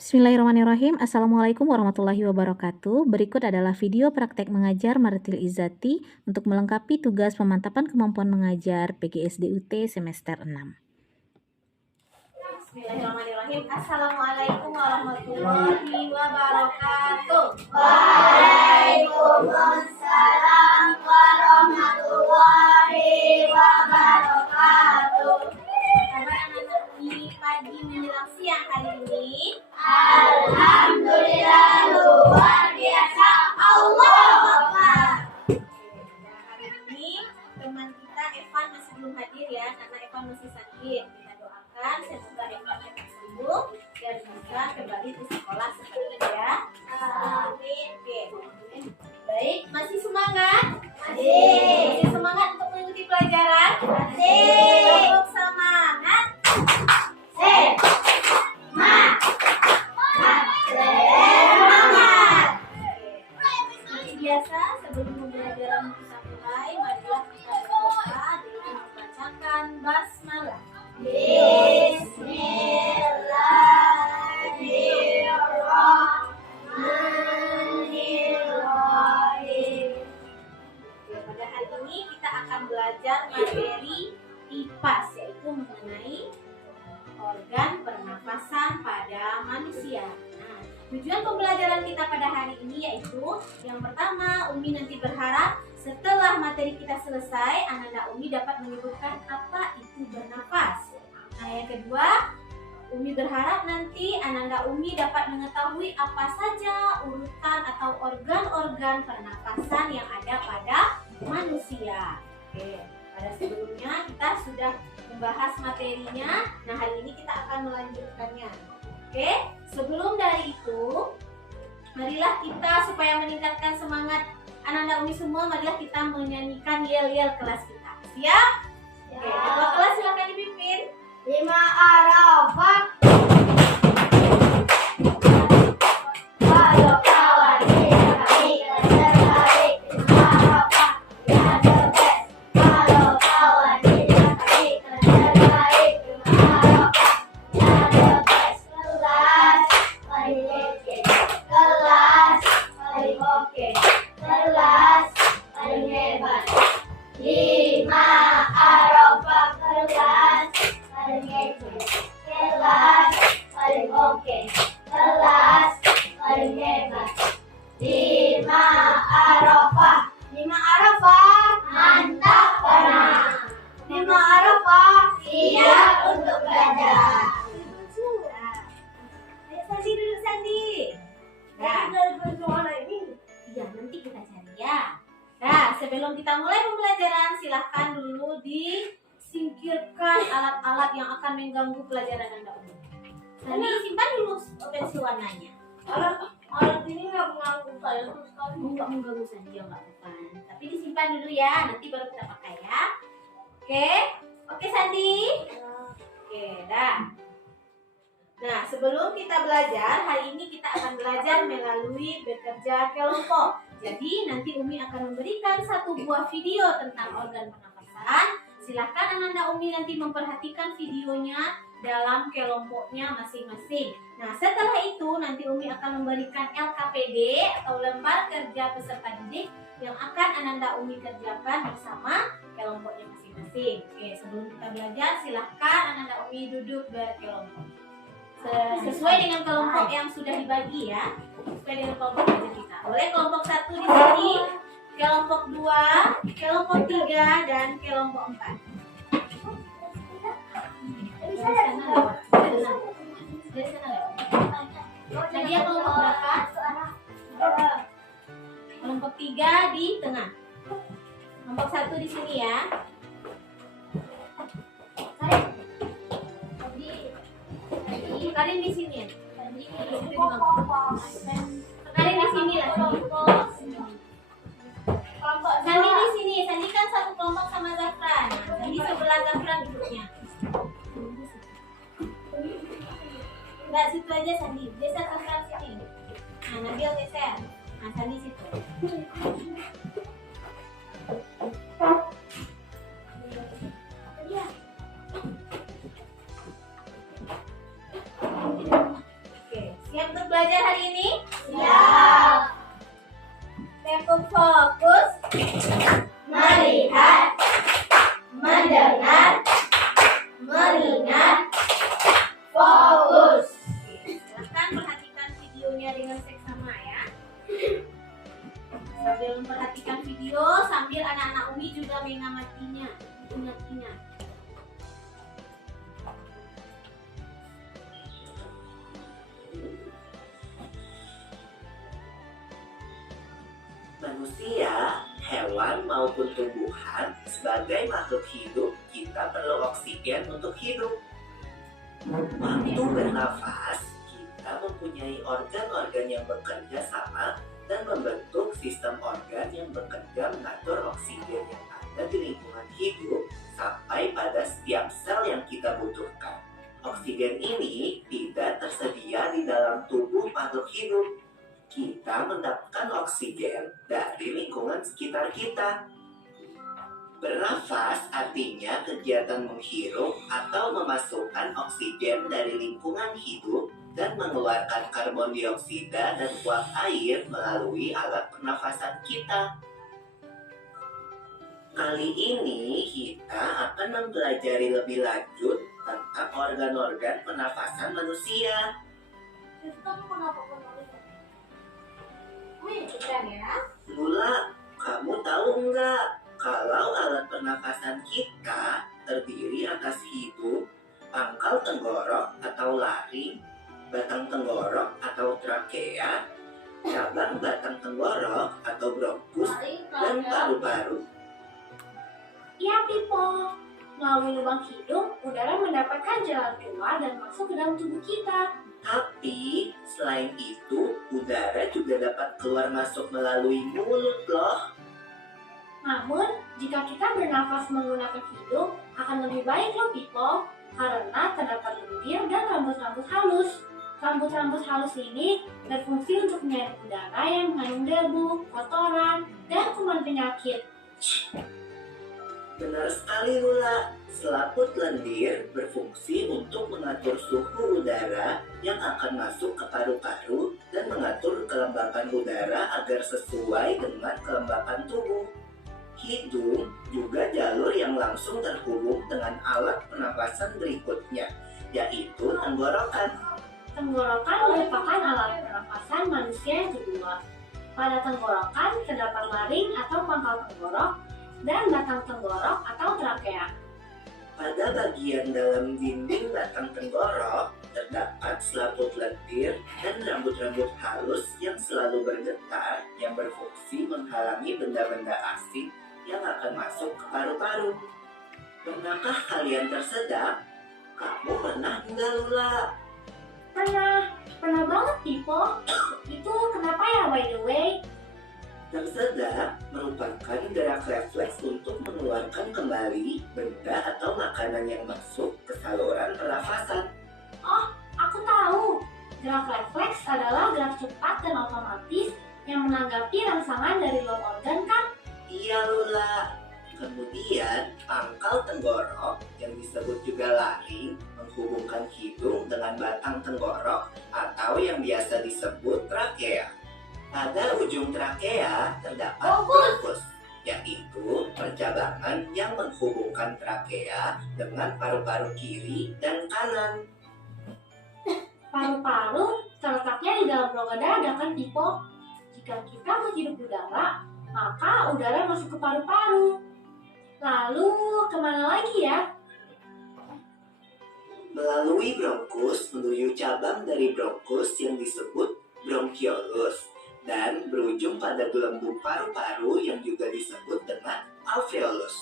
Bismillahirrahmanirrahim. Assalamualaikum warahmatullahi wabarakatuh. Berikut adalah video praktek mengajar Martil Izzati untuk melengkapi tugas pemantapan kemampuan mengajar PGSD UT semester 6. Bismillahirrahmanirrahim. Assalamualaikum warahmatullahi wabarakatuh. Waalaikumsalam warahmatullahi wabarakatuh. Kabar anak-anak di pagi menjelang siang hari ini? Alhamdulillah luar biasa. Allahu Akbar. Hari ini teman kita Evan masih belum hadir ya, karena Evan masih sakit. Kita doakan semoga Evan cepat sembuh dan bisa kembali ke sekolah seperti ini ya. Amin. Oke. Baik, masih semangat? Masih. Masih semangat untuk mengikuti pelajaran? Masih. Untuk semangat. Seperti biasa, sebelum pembelajaran kita mulai, marilah kita berdoa dengan membacakan basmalah. Bismillahirrahmanirrahim. Oke, pada hari ini kita akan belajar materi IPAS, yaitu mengenai organ pernafasan pada manusia. Nah, tujuan pembelajaran kita pada hari ini yaitu yang pertama, Umi nanti berharap setelah materi kita selesai, Ananda Umi dapat menyebutkan apa itu bernafas. Nah, yang kedua, Umi berharap nanti Ananda Umi dapat mengetahui apa saja urutan atau organ-organ pernafasan yang ada pada manusia. Oke, pada sebelumnya kita sudah membahas materinya. Nah, hari ini kita akan melanjutkannya. Oke, sebelum dari itu, marilah kita supaya meningkatkan semangat Ananda Umi semua, marilah kita menyanyikan yel-yel kelas kita. Siap? Oke, ketua kelas silakan dipimpin. 5 Arafah. Halo kawan, kita tertarik 5 Arafah. Ya the best. Halo kawan, kita tertarik 5 Arafah. Ya the best. Kelas paling oke. Kelas paling oke. Kelas paling hebat. 5 Arafah. Kelas paling hebat. Kelas paling oke. Kelas paling hebat. 5 Arafah. 5 Arafah. Mantap tenang. 5 Arafah. Siap untuk belajar. Ayo Sandi, duduk Sandi. Nah, iya nanti kita cari ya. Nah, sebelum kita mulai pembelajaran, silahkan dulu disingkirkan alat-alat yang akan mengganggu pelajaran Anda. Sandi, simpan dulu pensil warnanya. Alat ini nggak mengganggu saya terus kamu. Nggak mengganggu Sandi, ya nggak apa-apa. Tapi disimpan dulu ya, nanti baru kita pakai ya. Oke, oke Sandi. Oke, dah. Nah, sebelum kita belajar, hari ini kita akan belajar melalui bekerja kelompok. Jadi, nanti Umi akan memberikan satu buah video tentang organ pernapasan. Silakan Ananda Umi nanti memperhatikan videonya dalam kelompoknya masing-masing. Nah, setelah itu nanti Umi akan memberikan LKPD atau lembar kerja peserta didik yang akan Ananda Umi kerjakan bersama kelompoknya masing-masing. Oke, sebelum kita belajar, silahkan Ananda Umi duduk berkelompok. Sesuai dengan kelompok yang sudah dibagi ya. Sesuai dengan kelompok belajar kita. Boleh kelompok 1 di sini, kelompok 2, kelompok 3, dan kelompok 4. Dari sana lewat. Dari sana lewat. Jadi ya kelompok berapa? Kelompok 3 di tengah. Kelompok 1 di sini ya. Karin di sini. Karin di sini lah. Sandi di sini. Sandi kan satu kelompok sama Zafran. Sandi sebelah Zafran duduknya. Enggak, situ aja Sandi. Geser Zafran sini. Nah, Nabil geser. Nah, Sandi situ. untuk belajar hari ini? Siap. Tepuk fokus. Melihat, mendengar, mengingat, fokus. Silahkan perhatikan videonya dengan seksama ya. Sambil memperhatikan video, sambil anak-anak Umi juga mengamatinya, ingat-ingat. Manusia, hewan maupun tumbuhan, sebagai makhluk hidup, kita perlu oksigen untuk hidup. Waktu bernafas, kita mempunyai organ-organ yang bekerja sama dan membentuk sistem organ yang bekerja mengatur oksigen yang ada di lingkungan hidup sampai pada setiap sel yang kita butuhkan. Oksigen ini tidak tersedia di dalam tubuh makhluk hidup. Kita mendapatkan oksigen dari lingkungan sekitar kita. Bernafas artinya kegiatan menghirup atau memasukkan oksigen dari lingkungan hidup dan mengeluarkan karbon dioksida dan uap air melalui alat pernafasan kita. Kali ini kita akan mempelajari lebih lanjut tentang organ-organ pernafasan manusia. Kamu kenapa menulis? Wih, keren ya. Lula, kamu tahu nggak kalau alat pernafasan kita terdiri atas hidung, pangkal tenggorok atau laring, batang tenggorok atau trakea, cabang batang tenggorok atau bronkus, dan paru-paru. Iya, Pipo. Melalui lubang hidung, udara mendapatkan jalan keluar dan masuk ke dalam tubuh kita. Tapi selain itu, udara juga dapat keluar masuk melalui mulut loh. Namun, jika kita bernafas menggunakan hidung, akan lebih baik loh, Pipo. Karena terdapat lendir dan rambut-rambut halus. Rambut-rambut halus ini berfungsi untuk menyaring udara yang mengandung debu, kotoran, dan kuman penyakit. Benar sekali Lula, selaput lendir berfungsi untuk mengatur suhu udara yang akan masuk ke paru-paru dan mengatur kelembapan udara agar sesuai dengan kelembapan tubuh. Hidung juga jalur yang langsung terhubung dengan alat pernapasan berikutnya, yaitu tenggorokan. Tenggorokan merupakan alat pernapasan manusia yang kedua. Pada tenggorokan terdapat laring atau pangkal tenggorok dan batang tenggorok atau trakea. Pada bagian dalam dinding batang tenggorok terdapat selaput lendir dan rambut-rambut halus yang selalu bergetar yang berfungsi menghalangi benda-benda asing yang akan masuk ke paru-paru. Pernahkah kalian tersedak? Kamu pernah nggak Lula? Pernah banget Pipo. Itu kenapa ya by the way? Tersedak merupakan gerak refleks untuk mengeluarkan kembali benda atau makanan yang masuk ke saluran pernafasan. Aku tahu. Gerak refleks adalah gerak cepat dan otomatis yang menanggapi rangsangan dari luar organ kan? Iya Lula. Kemudian pangkal tenggorok yang disebut juga laring menghubungkan hidung dengan batang tenggorok atau yang biasa disebut trakea. Pada ujung trakea terdapat bronkus, yaitu percabangan yang menghubungkan trakea dengan paru-paru kiri dan kanan. Paru-paru terletaknya di dalam rongga dada kan Pipo? Jika kita menghirup udara, maka udara masuk ke paru-paru. Lalu kemana lagi ya? Melalui bronkus menuju cabang dari bronkus yang disebut bronkiolus dan berujung pada gelembung paru-paru yang juga disebut dengan alveolus.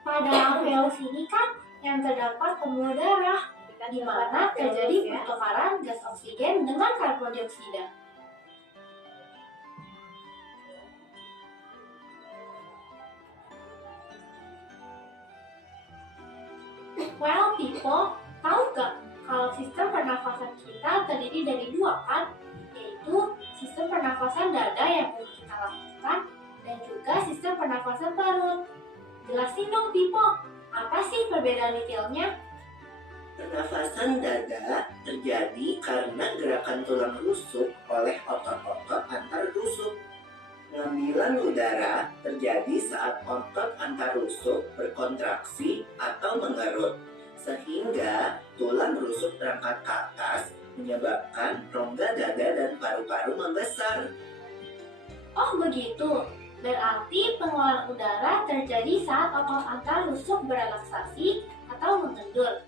Pada alveolus ini kan yang terdapat pembuluh darah, di mana terjadi pertukaran gas oksigen dengan karbon dioksida. Well, Pipo, tahu gak kalau sistem pernafasan kita terdiri dari dua kan? Yaitu sistem pernafasan dada yang perlu kita lakukan dan juga sistem pernafasan perut. Jelasin dong Pipo, apa sih perbedaan detailnya? Pernafasan dada terjadi karena gerakan tulang rusuk oleh otot-otot antar rusuk. Pengambilan udara terjadi saat otot antar rusuk berkontraksi atau mengerut, sehingga tulang rusuk terangkat ke atas, menyebabkan rongga dada dan paru-paru membesar. Oh begitu. Berarti pengeluaran udara terjadi saat otot antar rusuk berelaksasi atau mengendur.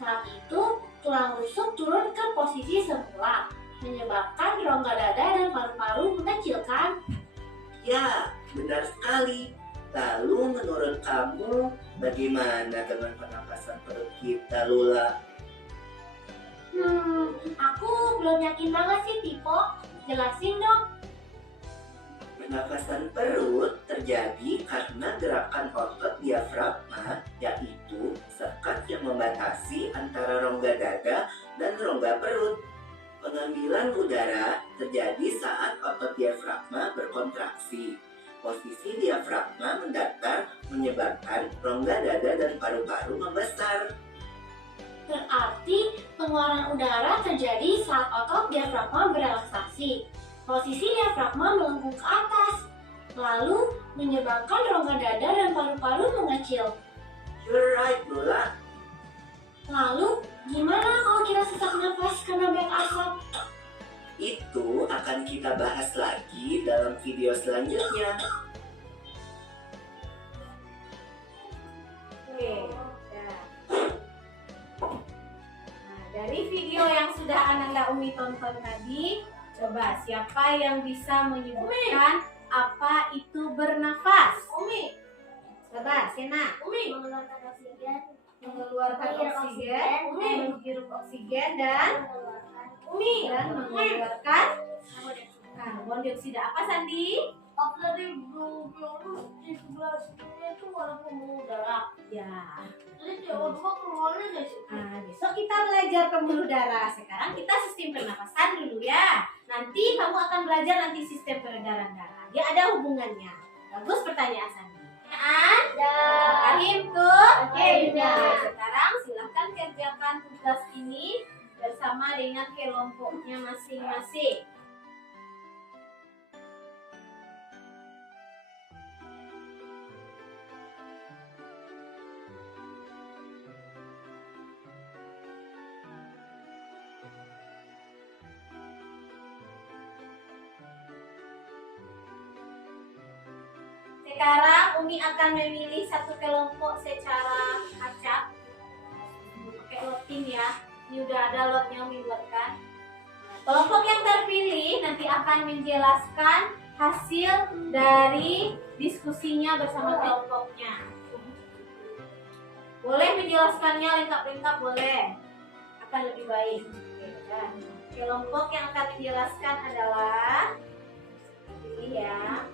Saat itu, tulang rusuk turun ke posisi semula, menyebabkan rongga dada dan paru-paru mengecilkan. Ya, benar sekali. Lalu menurut kamu, bagaimana dengan pernapasan perut kita, Lula? Aku belum yakin banget sih, Tipo. Jelasin dong. Pernapasan perut terjadi karena gerakan otot diafragma, yaitu sekat yang membatasi antara rongga dada dan rongga perut. Pengambilan udara terjadi saat otot diafragma berkontraksi. Posisi diafragma mendatar menyebabkan rongga dada dan paru-paru membesar. Berarti pengeluaran udara terjadi saat otot diafragma berelaksasi. Posisi diafragma melengkung ke atas, lalu menyebabkan rongga dada dan paru-paru mengecil. You're right, Lula. Lalu, gimana kalau kita sesak nafas karena banyak asap? Itu akan kita bahas lagi dalam video selanjutnya. Oke, ya. Nah, dari video yang sudah Ananda Umi tonton tadi, coba siapa yang bisa menyebutkan apa itu bernafas? Umi, Coba, Sena. mengeluarkan oksigen, Mengeluarkan Menghirup oksigen, oksigen, menghirup oksigen dan mengeluarkan karbon dioksida. Apa Sandi? dari virus di sebelah sini itu warna pembuluh darah. Ya. Jadi CO2 keluarnya dari situ. Nah, besok kita belajar pembuluh darah. Sekarang kita sistem pernapasan dulu ya. Nanti kamu akan belajar nanti sistem peredaran darah. Dia ada hubungannya. Bagus pertanyaan Sandi. Karim tuh. Oke, Nah, sekarang silahkan kerjakan tugas ini bersama dengan kelompoknya masing-masing. Sekarang Umi akan memilih satu kelompok secara acak. Pakai lotin ya. Ini udah ada lotnya Umi buatkan. Kelompok yang terpilih nanti akan menjelaskan hasil dari diskusinya bersama kelompoknya. Boleh menjelaskannya lengkap-lengkap, boleh. Akan lebih baik. Kelompok yang akan menjelaskan adalah pilih ya.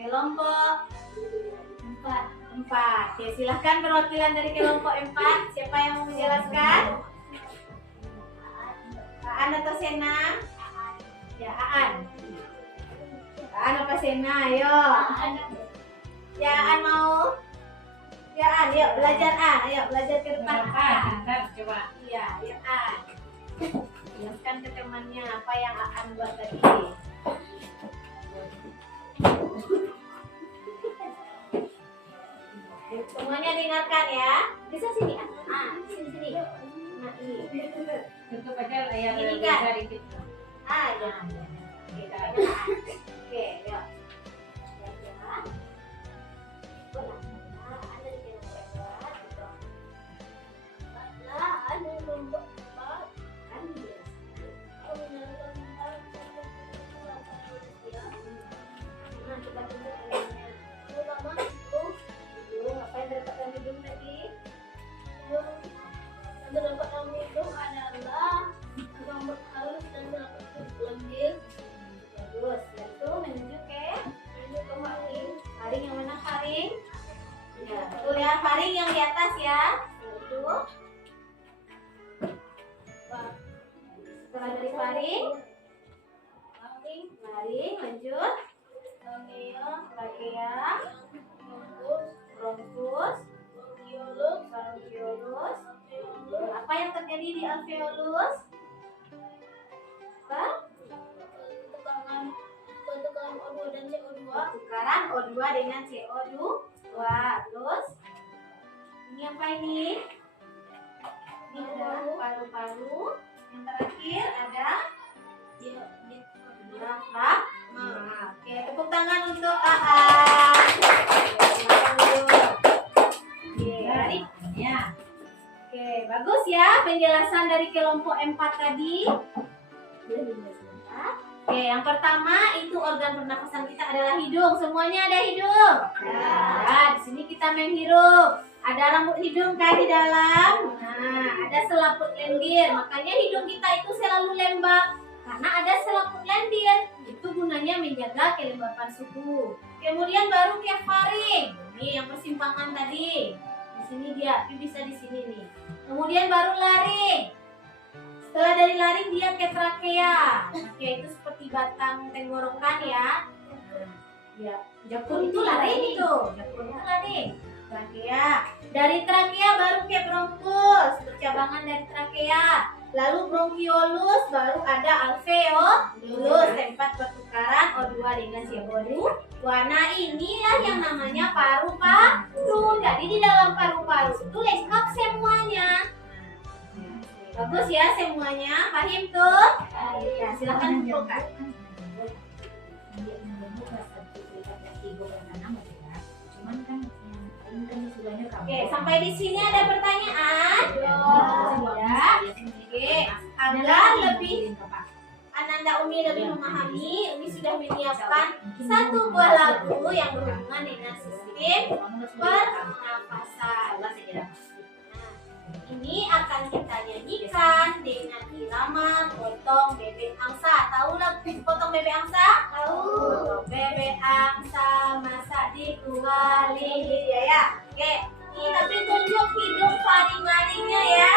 Kelompok 4. Ya, silahkan perwakilan dari kelompok 4. Siapa yang mau menjelaskan? Aan atau Sena? Ya, Aan. Aan apa Sena? Ayo. Ya, Aan mau? Ya, Aan. Yuk, belajar Aan. Ayo, belajar ke depan Aan. Coba. Iya, ya Aan. Jelaskan ke temannya apa yang Aan buat tadi. Semuanya dengarkan ya. Bisa sini sini. Nah, ini. Tutup aja layar Ini bisa kan? dikit. Jangan. Oke, caranya Oke, yuk. Ya. Nah, kita tunjuk ngapain dapatkan hidung tadi? Rambut halus dan rambut lendir. Bagus. Itu menunjuk ke faring yang mana faring? Ya, betul ya. Faring yang di atas ya. Itu. Setelah dari faring, lanjut. Trachea, bronkus, bronkiolus. Apa yang terjadi di alveolus? Apa? Pertukaran O2 dan CO2. Pertukaran O2 dengan CO2. Terus ini apa ini? Ini ada paru-paru. Yang terakhir ada diafragma. Oke, tepuk tangan untuk AA. Silakan dulu. Oke, bagus ya penjelasan dari kelompok 4 tadi. Oke, yang pertama itu organ pernapasan kita adalah hidung. Semuanya ada hidung. Ya, di sini kita menghirup. Ada rambut hidung kan di dalam. Nah, ada selaput lendir. Makanya hidung kita itu selalu lembab karena ada selaput lendir. Itu gunanya menjaga kelembapan suhu. Kemudian baru ke faring. Ini yang persimpangan tadi. Di sini dia, tapi bisa di sini nih. Kemudian baru laring. Setelah dari laring dia ke trakea. Trakea itu seperti batang tenggorokan ya. Ya, jakun itu laring itu. Jakun itu laring. Trakea. Dari trakea baru ke bronkus, bercabangan dari trakea. Lalu bronkiolus, baru ada alveolus, tempat pertukaran O2 dengan CO2. Nah, inilah yang namanya paru-paru. Jadi di dalam paru-paru itu lengkap semuanya. Bagus ya semuanya, paham tuh? Ya, silakan kumpulkan. Oke, sampai di sini ada pertanyaan? Ya. Oke, agar lebih Ananda Umi lebih memahami, Umi sudah menyiapkan satu buah lagu yang berhubungan dengan sistem pernapasan. Ini akan kita nyanyikan dengan irama potong bebek angsa. Tahu lagu potong bebek angsa? Tahu. Potong bebek angsa masak di kuali ya. Oke, ini tapi tunjuk hidung faring-faringnya ya.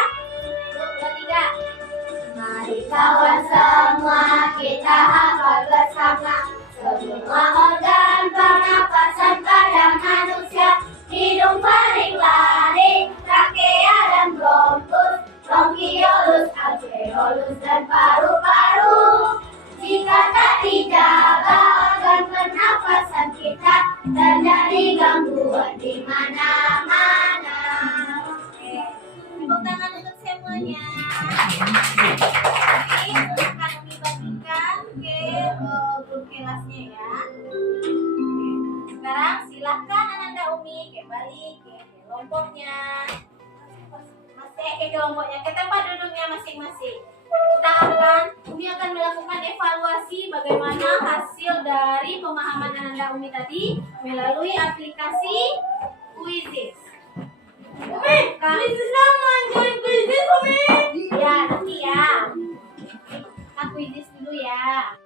1, 2, 3. Mari kawan semua kita hafal bersama semua organ pernapasan pada manusia. Hidung, faring, laring, trakea dan bronkus, bronkiolus, alveolus dan paru-paru. Jika tak dijaga organ pernapasan kita, terjadi gangguan di mana-mana. Oke, tepuk tangan untuk semuanya. Ini akan dibagikan ke guru kelasnya ya. Sekarang silahkan Ananda Umi kembali ke kelompoknya. Masih ke kelompoknya, ke tempat duduknya masing-masing. Umi akan melakukan evaluasi bagaimana hasil dari pemahaman Ananda Umi tadi melalui aplikasi Quizizz. Umi, Quizizz nama join Quizizz Umi. Ya, nanti ya. Kita Quizizz dulu ya.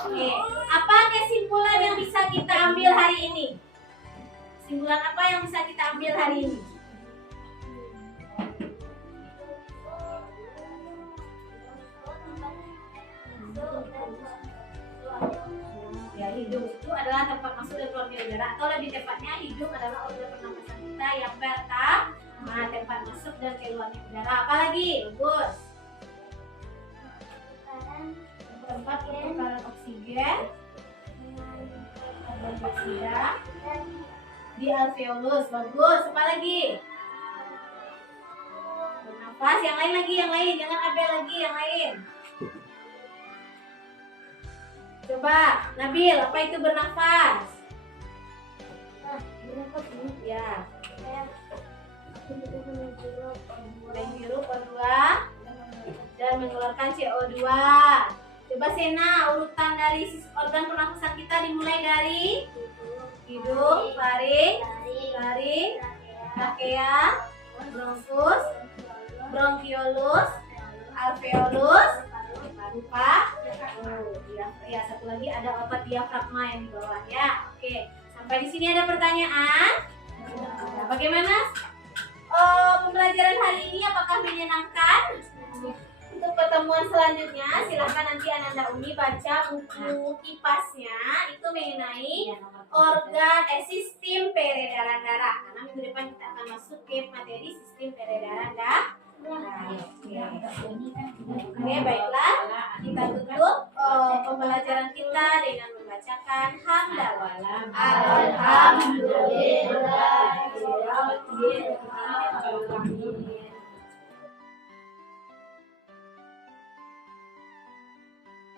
Oke, apa kesimpulan yang bisa kita ambil hari ini? Kesimpulan apa yang bisa kita ambil hari ini? Ya, hidung itu adalah tempat masuk dan keluarnya udara, atau lebih tepatnya hidung adalah organ pernapasan kita yang pertama, tempat masuk dan keluarnya udara. Apalagi, Gus? Tempat pertukaran oksigen karbon dioksida di alveolus. Bagus. Apa lagi? Bernafas. Yang lain lagi, yang lain. Jangan AB lagi, yang lain. Coba, Nabil, apa itu bernafas? Ya. Menghirup O2 dan mengeluarkan CO2. Coba Sena, urutan dari organ pernafasan kita dimulai dari hidung, faring, trachea, bronkus, bronkiolus, alveolus, paru-paru. Ya, satu lagi ada otot diafragma yang di bawah ya. Oke, sampai di sini ada pertanyaan? Nah, bagaimana pembelajaran hari ini? Apakah menyenangkan? Untuk pertemuan selanjutnya, silahkan nanti Ananda Umi baca buku kipasnya, itu mengenai sistem peredaran darah. Karena minggu depan kita akan masuk ke materi sistem peredaran darah. Oke, baiklah. Kita tutup pembelajaran kita dengan membacakan hamdalah. Alhamdulillah.